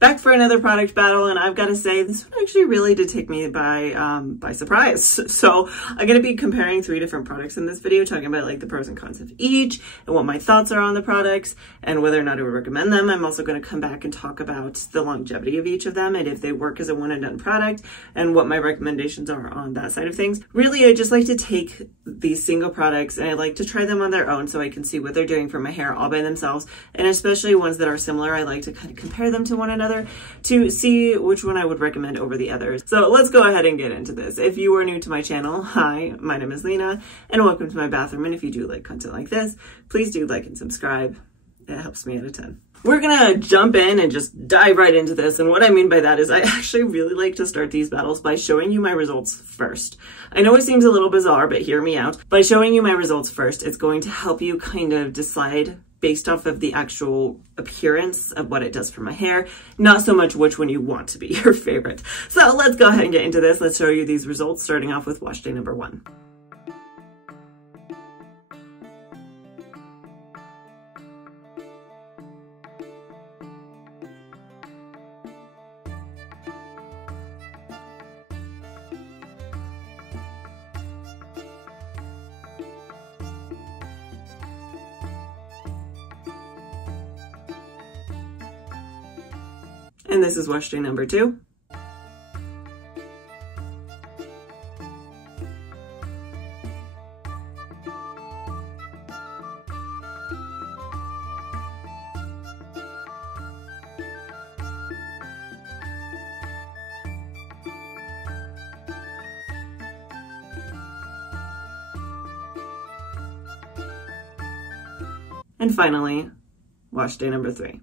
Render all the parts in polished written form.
Back for another product battle, and I've got to say this one actually really did take me by surprise. So I'm going to be comparing 3 different products in this video, talking about like the pros and cons of each and what my thoughts are on the products and whether or not I would recommend them. I'm also going to come back and talk about the longevity of each of them and if they work as a one and done product and what my recommendations are on that side of things. Really, I just like to take these single products and I like to try them on their own so I can see what they're doing for my hair all by themselves, and especially ones that are similar, I like to kind of compare them to one another to see which one I would recommend over the others. So let's go ahead and get into this. If you are new to my channel, hi, my name is Lena and welcome to my bathroom. And if you do like content like this, please do like and subscribe. It helps me out a ton. We're gonna jump in and just dive right into this. And what I mean by that is I actually really like to start these battles by showing you my results first. I know it seems a little bizarre, but hear me out. By showing you my results first, it's going to help you kind of decide based off of the actual appearance of what it does for my hair, not so much which one you want to be your favorite. So let's go ahead and get into this. Let's show you these results, starting off with wash day number 1. And this is wash day number 2. And finally, wash day number 3.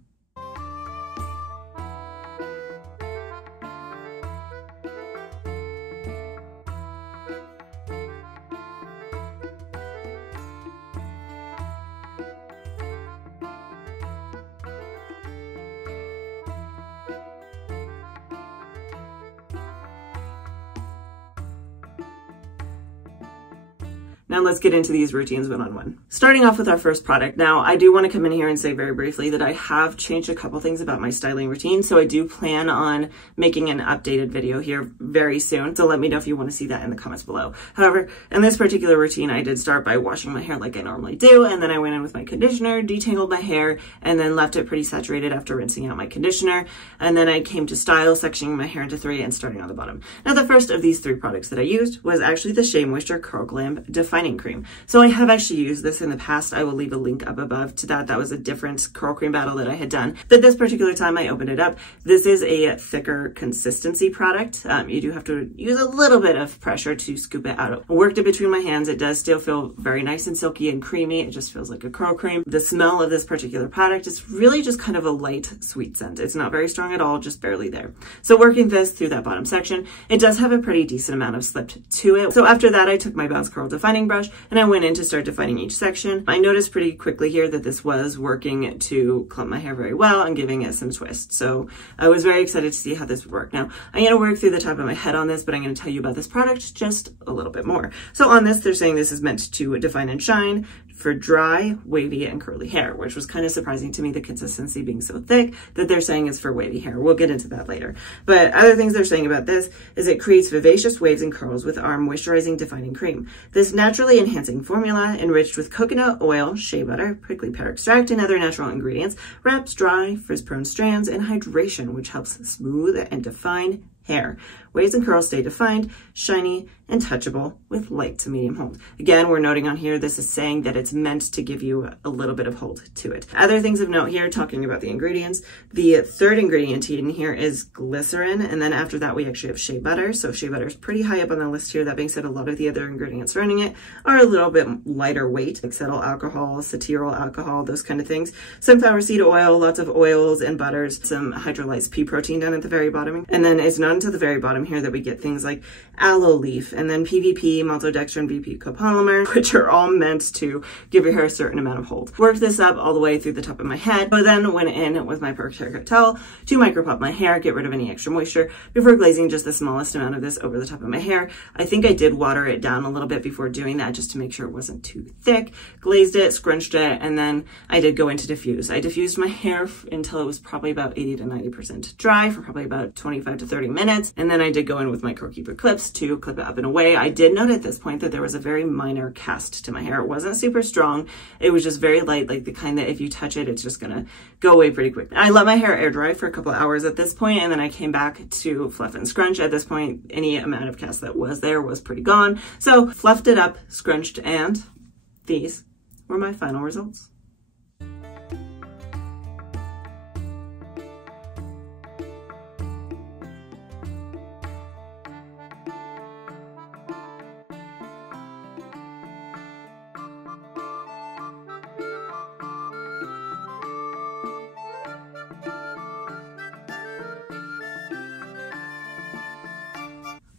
Now let's get into these routines one-on-one. Starting off with our first product. Now, I do want to come in here and say very briefly that I have changed a couple things about my styling routine, so I do plan on making an updated video here very soon, so let me know if you want to see that in the comments below. However, in this particular routine, I did start by washing my hair like I normally do, and then I went in with my conditioner, detangled my hair, and then left it pretty saturated after rinsing out my conditioner, and then I came to style, sectioning my hair into 3 and starting on the bottom. Now, the first of these 3 products that I used was actually the Shea Moisture Curl Defining Cream. So I have actually used this in the past. I will leave a link up above to that. That was a different curl cream battle that I had done. But this particular time I opened it up. This is a thicker consistency product. You do have to use a little bit of pressure to scoop it out. I worked it between my hands. It does still feel very nice and silky and creamy. It just feels like a curl cream. The smell of this particular product is really just kind of a light sweet scent. It's not very strong at all, just barely there. So working this through that bottom section, it does have a pretty decent amount of slip to it. So after that, I took my Bounce Curl defining brush and I went in to start defining each section. I noticed pretty quickly here that this was working to clump my hair very well and giving it some twist. So I was very excited to see how this would work. Now, I'm going to work through the top of my head on this, but I'm going to tell you about this product just a little bit more. So on this, they're saying this is meant to define and shine for dry, wavy, and curly hair, which was kind of surprising to me, the consistency being so thick that they're saying is for wavy hair. We'll get into that later. But other things they're saying about this is it creates vivacious waves and curls with our moisturizing defining cream. This naturally enhancing formula, enriched with coconut oil, shea butter, prickly pear extract, and other natural ingredients, wraps dry, frizz-prone strands in hydration, which helps smooth and define hair. Waves and curls stay defined, shiny, and touchable with light to medium hold. Again, we're noting on here, this is saying that it's meant to give you a little bit of hold to it. Other things of note here, talking about the ingredients, the third ingredient in here is glycerin, and then after that we actually have shea butter. So shea butter is pretty high up on the list here. That being said, a lot of the other ingredients surrounding it are a little bit lighter weight, like cetyl alcohol, cetyl alcohol, those kind of things. Sunflower seed oil, lots of oils and butters, some hydrolyzed pea protein down at the very bottom. And then it's not down to the very bottom here that we get things like aloe leaf and then PVP, maltodextrin, VP copolymer, which are all meant to give your hair a certain amount of hold. Worked this up all the way through the top of my head, but then went in with my perfect haircut towel to micropop my hair, get rid of any extra moisture before glazing just the smallest amount of this over the top of my hair. I think I did water it down a little bit before doing that just to make sure it wasn't too thick. Glazed it, scrunched it, and then I did go into diffuse. I diffused my hair until it was probably about 80 to 90% dry for probably about 25 to 30 minutes. And then I did go in with my curl keeper clips to clip it up and away. I did note at this point that there was a very minor cast to my hair. It wasn't super strong. It was just very light, like the kind that if you touch it, it's just gonna go away pretty quick. I let my hair air dry for a couple hours at this point, and then I came back to fluff and scrunch. At this point, any amount of cast that was there was pretty gone. So fluffed it up, scrunched, and these were my final results.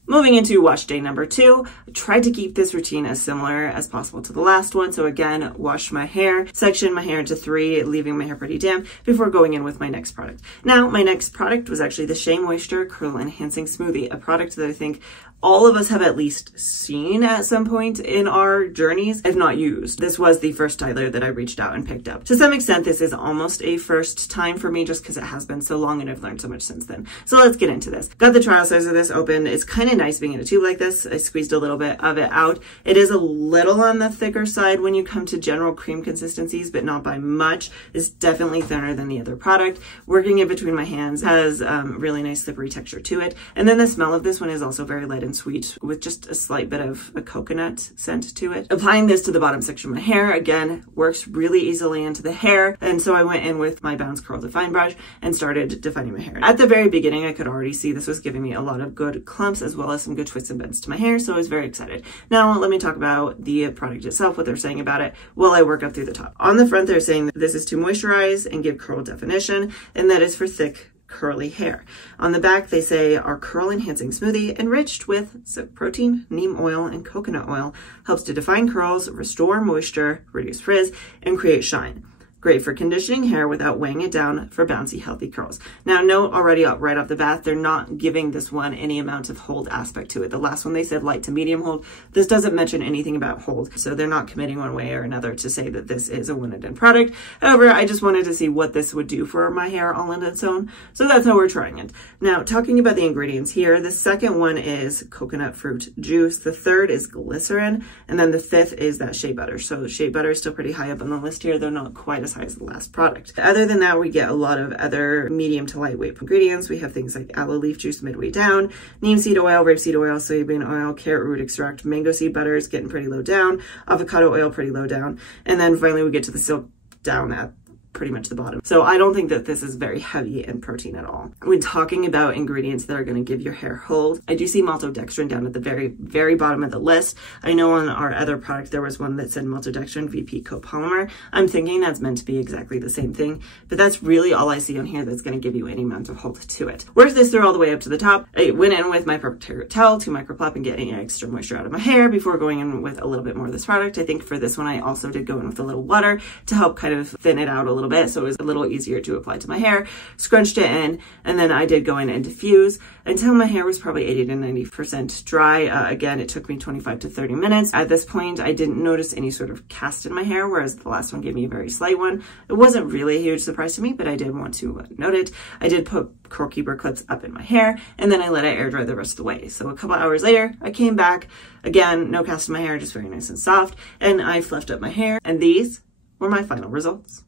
Moving into wash day number 2, I tried to keep this routine as similar as possible to the last one. So again, washed my hair, sectioned my hair into 3, leaving my hair pretty damp before going in with my next product. Now, my next product was actually the Shea Moisture Curl Enhancing Smoothie, a product that I think all of us have at least seen at some point in our journeys, if not used. This was the first styler that I reached out and picked up. To some extent, this is almost a first time for me just because it has been so long and I've learned so much since then. So let's get into this. Got the trial size of this open. It's kind of nice being in a tube like this. I squeezed a little bit of it out. It is a little on the thicker side when you come to general cream consistencies, but not by much. It's definitely thinner than the other product. Working it between my hands has really nice slippery texture to it. And then the smell of this one is also very light and sweet with just a slight bit of a coconut scent to it. Applying this to the bottom section of my hair, again, works really easily into the hair. And so I went in with my Bounce Curl Define brush and started defining my hair. At the very beginning, I could already see this was giving me a lot of good clumps as well as some good twists and bends to my hair. So I was very excited. Now let me talk about the product itself, what they're saying about it while I work up through the top. On the front, they're saying that this is to moisturize and give curl definition, and that is for thick, curly hair. On the back, they say our curl enhancing smoothie enriched with silk protein, neem oil, and coconut oil helps to define curls, restore moisture, reduce frizz, and create shine. Great for conditioning hair without weighing it down for bouncy, healthy curls. Now, note already right off the bat, they're not giving this one any amount of hold aspect to it. The last one they said light to medium hold. This doesn't mention anything about hold, so they're not committing one way or another to say that this is a one-and-done product. However, I just wanted to see what this would do for my hair all on its own, so that's how we're trying it. Now, talking about the ingredients here, the second one is coconut fruit juice, the third is glycerin, and then the fifth is that shea butter. So shea butter is still pretty high up on the list here. They're not quite as high as the last product. Other than that, we get a lot of other medium to lightweight ingredients. We have things like aloe leaf juice midway down, neem seed oil, rapeseed oil, soybean oil, carrot root extract, mango seed butter is getting pretty low down, avocado oil pretty low down, and then finally we get to the silk down at pretty much the bottom. So I don't think that this is very heavy in protein at all. When talking about ingredients that are going to give your hair hold, I do see maltodextrin down at the very bottom of the list. I know on our other product there was one that said maltodextrin VP copolymer. I'm thinking that's meant to be exactly the same thing, but that's really all I see on here that's going to give you any amount of hold to it. Worked this through all the way up to the top. I went in with my perfect hair towel to microplop and get any extra moisture out of my hair before going in with a little bit more of this product. I think for this one I also did go in with a little water to help kind of thin it out a little bit, so it was a little easier to apply to my hair. Scrunched it in, and then I did go in and diffuse until my hair was probably 80 to 90% dry. Again, it took me 25 to 30 minutes. At this point, I didn't notice any sort of cast in my hair, whereas the last one gave me a very slight one. It wasn't really a huge surprise to me, but I did want to note it. I did put curl keeper clips up in my hair, and then I let it air dry the rest of the way. So a couple hours later, I came back. Again, no cast in my hair, just very nice and soft, and I fluffed up my hair, and these were my final results.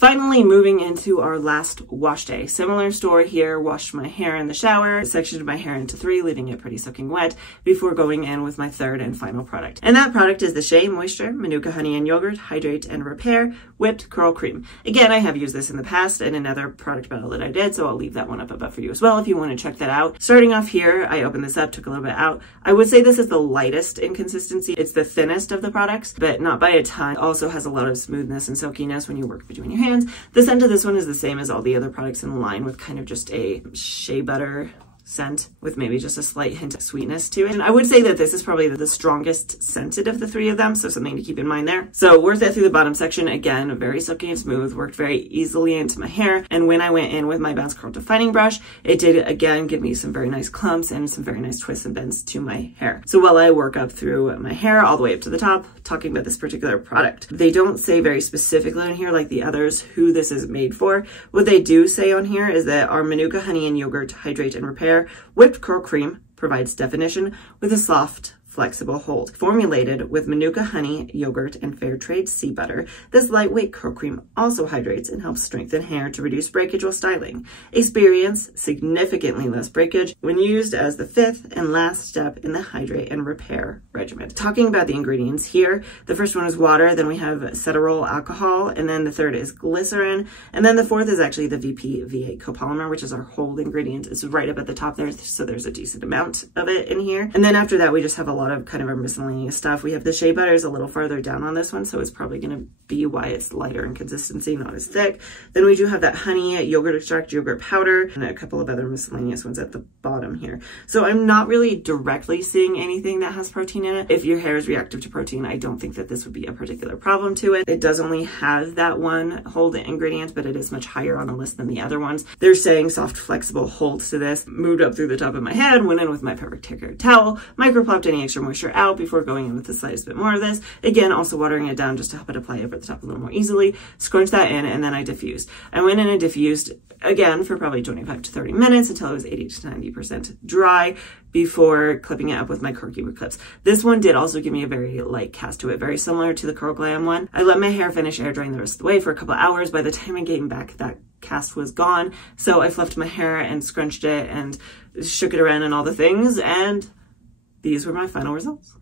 Finally, moving into our last wash day. Similar story here, washed my hair in the shower, sectioned my hair into 3, leaving it pretty soaking wet before going in with my third and final product. And that product is the Shea Moisture Manuka Honey and Yogurt Hydrate and Repair Whipped Curl Cream. Again, I have used this in the past in another product battle that I did, so I'll leave that one up above for you as well if you want to check that out. Starting off here, I opened this up, took a little bit out. I would say this is the lightest in consistency. It's the thinnest of the products, but not by a ton. It also has a lot of smoothness and silkiness when you work between your hands. The scent of this one is the same as all the other products in the line, with kind of just a shea butter scent with maybe just a slight hint of sweetness to it. And I would say that this is probably the strongest scented of the 3 of them, so something to keep in mind there. So worked that through the bottom section. Again, very silky and smooth, worked very easily into my hair. And when I went in with my Bounce Curl defining brush, it did again give me some very nice clumps and some very nice twists and bends to my hair. So while I work up through my hair all the way up to the top, talking about this particular product, they don't say very specifically on here like the others who this is made for. What they do say on here is that our Manuka Honey and Yogurt Hydrate and Repair Whipped Curl Cream provides definition with a soft, flexible hold. Formulated with Manuka honey, yogurt, and fair trade sea butter, this lightweight curl cream also hydrates and helps strengthen hair to reduce breakage while styling. Experience significantly less breakage when used as the 5th and last step in the hydrate and repair regimen. Talking about the ingredients here, the first one is water, then we have cetearyl alcohol, and then the third is glycerin, and then the fourth is actually the VP-V8 copolymer, which is our hold ingredient. It's right up at the top there, so there's a decent amount of it in here. And then after that, we just have a lot of kind of our miscellaneous stuff. We have the shea butter is a little farther down on this one, so it's probably going to be why it's lighter in consistency, not as thick. Then we do have that honey, yogurt extract, yogurt powder, and a couple of other miscellaneous ones at the bottom here. So I'm not really directly seeing anything that has protein in it. If your hair is reactive to protein, I don't think that this would be a particular problem to it. It does only have that one hold ingredient, but it is much higher on the list than the other ones. They're saying soft, flexible holds to this. Moved up through the top of my head, went in with my perfect hair towel, microplopped any extra moisture out before going in with the slightest bit more of this. Again, also watering it down just to help it apply over the top a little more easily. Scrunch that in, and then I diffused. I went in and diffused again for probably 25 to 30 minutes until it was 80 to 90% dry before clipping it up with my Corky clips. This one did also give me a very light cast to it, very similar to the Curl Glam one. I let my hair finish air drying the rest of the way for a couple hours. By the time I came back, that cast was gone. So I fluffed my hair and scrunched it and shook it around and all the things, and these were my final results.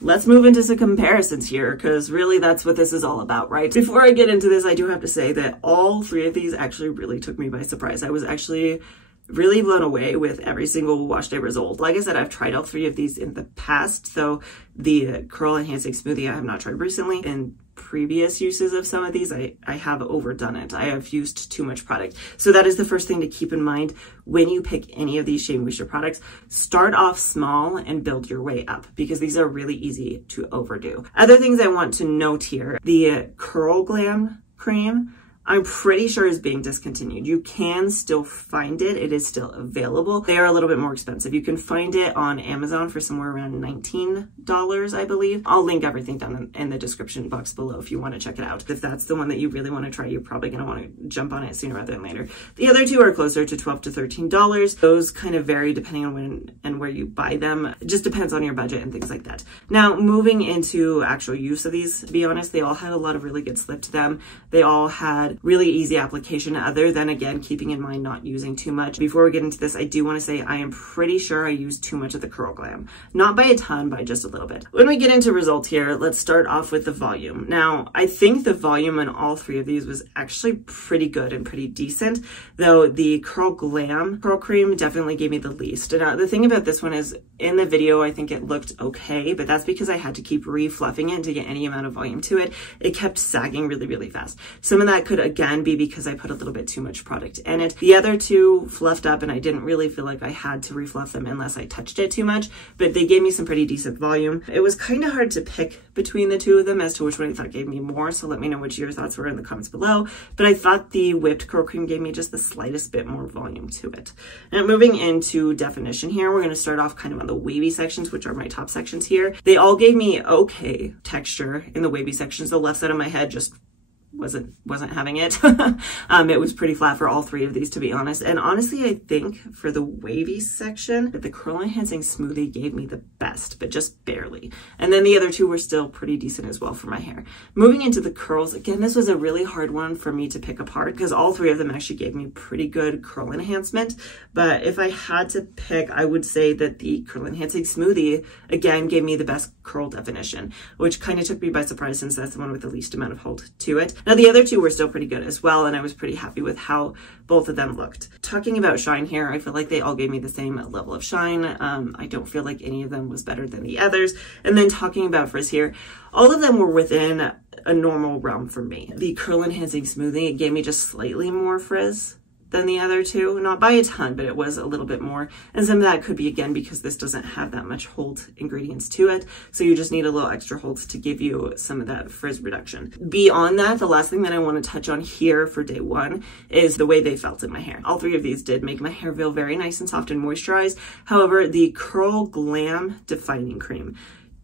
Let's move into some comparisons here, because really that's what this is all about, right? Before I get into this, I do have to say that all 3 of these actually really took me by surprise. I was actually really blown away with every single wash day result. Like I said, I've tried all 3 of these in the past, so the Curl Enhancing Smoothie I have not tried recently. In previous uses of some of these, I have overdone it. I have used too much product. So that is the first thing to keep in mind when you pick any of these Shea Moisture products. Start off small and build your way up, because these are really easy to overdo. Other things I want to note here, the Curl Glam cream, I'm pretty sure is being discontinued. You can still find it. It is still available. They are a little bit more expensive. You can find it on Amazon for somewhere around $19, I believe. I'll link everything down in the description box below if you want to check it out. If that's the one that you really want to try, you're probably going to want to jump on it sooner rather than later. The other 2 are closer to $12 to $13. Those kind of vary depending on when and where you buy them. It just depends on your budget and things like that. Now, moving into actual use of these, to be honest, they all had a lot of really good slip to them. They all had really easy application, other than, again, keeping in mind not using too much. Before we get into this, I do want to say I am pretty sure I used too much of the Curl Glam. Not by a ton, by just a little bit. When we get into results here, let's start off with the volume. Now, I think the volume in all 3 of these was actually pretty good and pretty decent, though the Curl Glam Curl Cream definitely gave me the least. And the thing about this one is, in the video, I think it looked okay, but that's because I had to keep re-fluffing it to get any amount of volume to it. It kept sagging really, really fast. Some of that could again be because I put a little bit too much product in it. The other two fluffed up and I didn't really feel like I had to refluff them unless I touched it too much, but they gave me some pretty decent volume. It was kind of hard to pick between the two of them as to which one I thought gave me more, so let me know what your thoughts were in the comments below. But I thought the whipped curl cream gave me just the slightest bit more volume to it. Now moving into definition here, we're going to start off kind of on the wavy sections, which are my top sections here. They all gave me okay texture in the wavy sections. The left side of my head just wasn't having it. It was pretty flat for all three of these, to be honest. And honestly, I think for the wavy section, the curl enhancing smoothie gave me the best, but just barely. And then the other two were still pretty decent as well for my hair. Moving into the curls, again, this was a really hard one for me to pick apart because all three of them actually gave me pretty good curl enhancement. But if I had to pick, I would say that the curl enhancing smoothie, again, gave me the best curl definition, which kind of took me by surprise since that's the one with the least amount of hold to it. Now, the other two were still pretty good as well, and I was pretty happy with how both of them looked. Talking about shine here, I feel like they all gave me the same level of shine. I don't feel like any of them was better than the others. And then talking about frizz here, all of them were within a normal realm for me. The curl enhancing smoothie gave me just slightly more frizz than the other two, not by a ton, but it was a little bit more. And some of that could be, again, because this doesn't have that much hold ingredients to it. So you just need a little extra holds to give you some of that frizz reduction. Beyond that, the last thing that I want to touch on here for day one is the way they felt in my hair. All three of these did make my hair feel very nice and soft and moisturized. However, the Curl Glam Defining Cream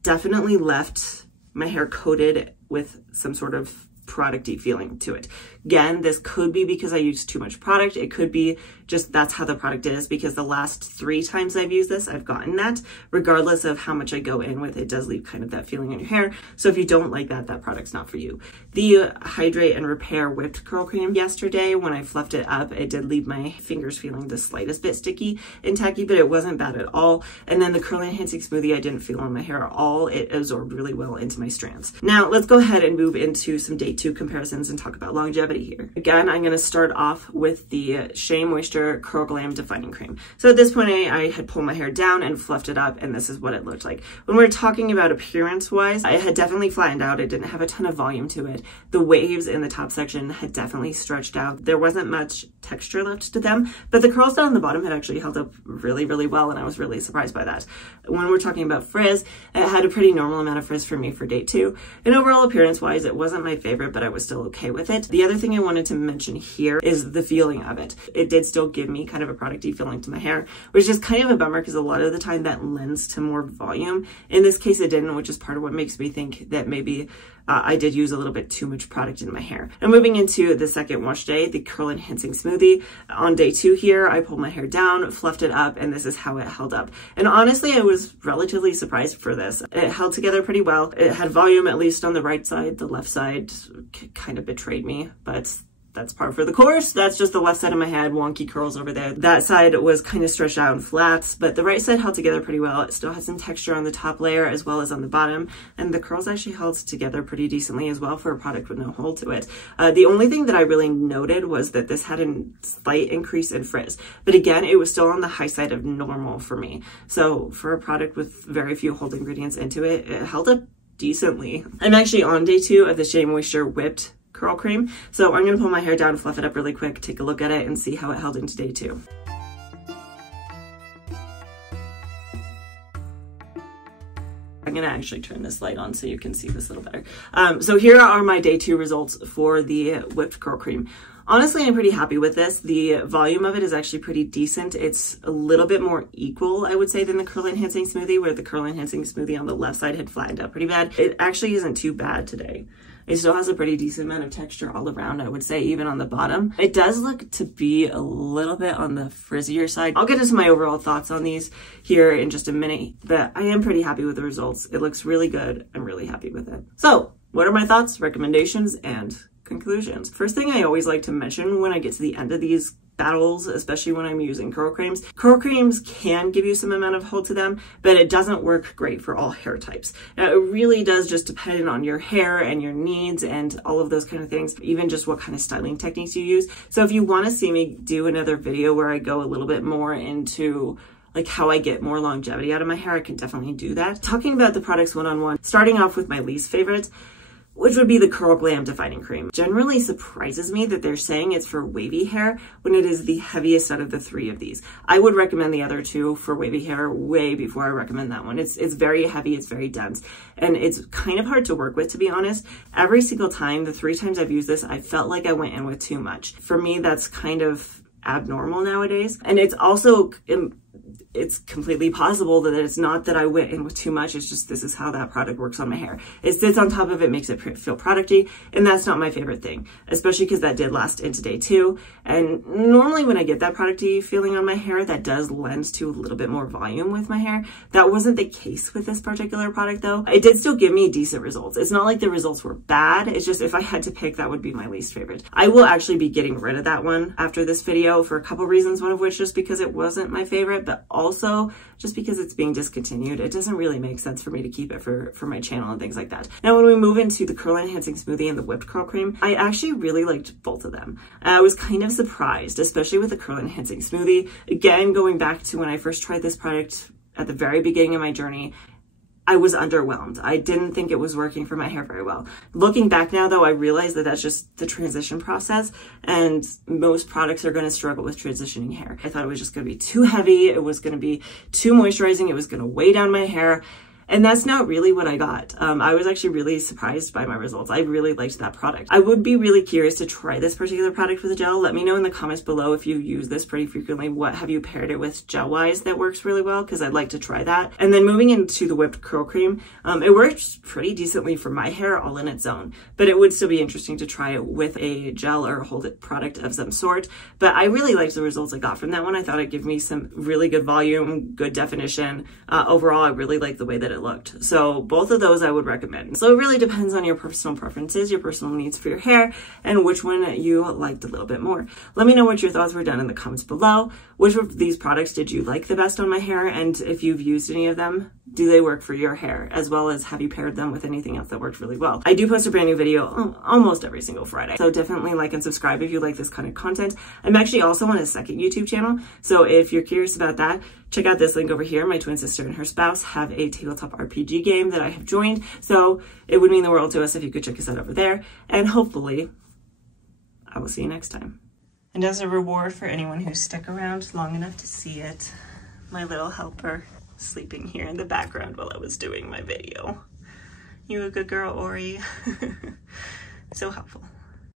definitely left my hair coated with some sort of producty feeling to it. Again, this could be because I used too much product. It could be just that's how the product is, because the last 3 times I've used this, I've gotten that. Regardless of how much I go in with, it does leave kind of that feeling in your hair. So if you don't like that, that product's not for you. The Hydrate and Repair Whipped Curl Cream yesterday, when I fluffed it up, it did leave my fingers feeling the slightest bit sticky and tacky, but it wasn't bad at all. And then the Curl Enhancing Smoothie, I didn't feel on my hair at all. It absorbed really well into my strands. Now let's go ahead and move into some day 2 comparisons and talk about longevity here. Again, I'm going to start off with the Shea Moisture Curl Glam Defining Cream. So at this point, I had pulled my hair down and fluffed it up, and this is what it looked like. When we're talking about appearance-wise, it had definitely flattened out. It didn't have a ton of volume to it. The waves in the top section had definitely stretched out. There wasn't much texture left to them, but the curls down the bottom had actually held up really, really well, and I was really surprised by that. When we're talking about frizz, it had a pretty normal amount of frizz for me for day 2. And overall appearance-wise, it wasn't my favorite, but I was still okay with it. The other thing I wanted to mention here is the feeling of it. It did still give me kind of a producty feeling to my hair, which is kind of a bummer because a lot of the time that lends to more volume. In this case, it didn't, which is part of what makes me think that maybe I did use a little bit too much product in my hair. And moving into the second wash day, the Curl Enhancing Smoothie. On day 2 here, I pulled my hair down, fluffed it up, and this is how it held up. And honestly, I was relatively surprised for this. It held together pretty well. It had volume, at least on the right side. The left side kind of betrayed me, but that's par for the course. That's just the left side of my head, wonky curls over there. That side was kind of stretched out and flat, but the right side held together pretty well. It still had some texture on the top layer as well as on the bottom, and the curls actually held together pretty decently as well for a product with no hold to it. The only thing that I really noted was that this had a slight increase in frizz, but again, it was still on the high side of normal for me. So for a product with very few hold ingredients into it, it held up decently. I'm actually on day 2 of the Shea Moisture Whipped Curl Cream. So I'm going to pull my hair down, fluff it up really quick, take a look at it, and see how it held into day 2. I'm going to actually turn this light on so you can see this a little better. So here are my day 2 results for the Whipped Curl Cream. Honestly, I'm pretty happy with this. The volume of it is actually pretty decent. It's a little bit more equal, I would say, than the Curl Enhancing Smoothie, where the Curl Enhancing Smoothie on the left side had flattened out pretty bad. It actually isn't too bad today. It still has a pretty decent amount of texture all around, I would say, even on the bottom. It does look to be a little bit on the frizzier side. I'll get into my overall thoughts on these here in just a minute, but I am pretty happy with the results. It looks really good. I'm really happy with it. So, what are my thoughts, recommendations, and conclusions? First thing I always like to mention when I get to the end of these battles, especially when I'm using curl creams. Curl creams can give you some amount of hold to them, but it doesn't work great for all hair types. Now, it really does just depend on your hair and your needs and all of those kind of things, even just what kind of styling techniques you use. So if you want to see me do another video where I go a little bit more into like how I get more longevity out of my hair, I can definitely do that. Talking about the products one-on-one, starting off with my least favorites, which would be the Curl Glam Defining Cream. Generally surprises me that they're saying it's for wavy hair when it is the heaviest out of the 3 of these. I would recommend the other 2 for wavy hair way before I recommend that one. It's very heavy, it's very dense, and it's kind of hard to work with, to be honest. Every single time, the 3 times I've used this, I felt like I went in with too much. For me, that's kind of abnormal nowadays. And it's also, it's completely possible that it's not that I went in with too much, it's just this is how that product works on my hair. It sits on top of it, makes it feel producty, and that's not my favorite thing, especially because that did last into day 2. And normally when I get that producty feeling on my hair, that does lend to a little bit more volume with my hair. That wasn't the case with this particular product though. It did still give me decent results. It's not like the results were bad, it's just if I had to pick, that would be my least favorite. I will actually be getting rid of that one after this video for a couple reasons, one of which just because it wasn't my favorite, but also just because it's being discontinued. It doesn't really make sense for me to keep it for my channel and things like that. Now, when we move into the Curl Enhancing Smoothie and the Whipped Curl Cream, I actually really liked both of them. I was kind of surprised, especially with the Curl Enhancing Smoothie. Again, going back to when I first tried this product at the very beginning of my journey, I was underwhelmed. I didn't think it was working for my hair very well. Looking back now though, I realize that that's just the transition process, and most products are going to struggle with transitioning hair. I thought it was just going to be too heavy. It was going to be too moisturizing. It was going to weigh down my hair. And that's not really what I got. I was actually really surprised by my results. I really liked that product. I would be really curious to try this particular product with a gel. Let me know in the comments below if you use this pretty frequently. What have you paired it with gel-wise that works really well? Because I'd like to try that. And then moving into the Whipped Curl Cream, it works pretty decently for my hair all in its own, but it would still be interesting to try it with a gel or hold it product of some sort. But I really liked the results I got from that one. I thought it'd give me some really good volume, good definition. Overall, I really liked the way that it looked. So both of those I would recommend. So it really depends on your personal preferences, your personal needs for your hair, and which one you liked a little bit more. Let me know what your thoughts were down in the comments below. Which of these products did you like the best on my hair? And if you've used any of them, do they work for your hair? As well as have you paired them with anything else that worked really well? I do post a brand new video almost every single Friday. So definitely like and subscribe if you like this kind of content. I'm actually also on a second YouTube channel. So if you're curious about that, check out this link over here. My twin sister and her spouse have a tabletop RPG game that I have joined. So it would mean the world to us if you could check us out over there. And hopefully I will see you next time. And as a reward for anyone who stuck around long enough to see it, my little helper sleeping here in the background while I was doing my video. You a good girl, Ori. So helpful.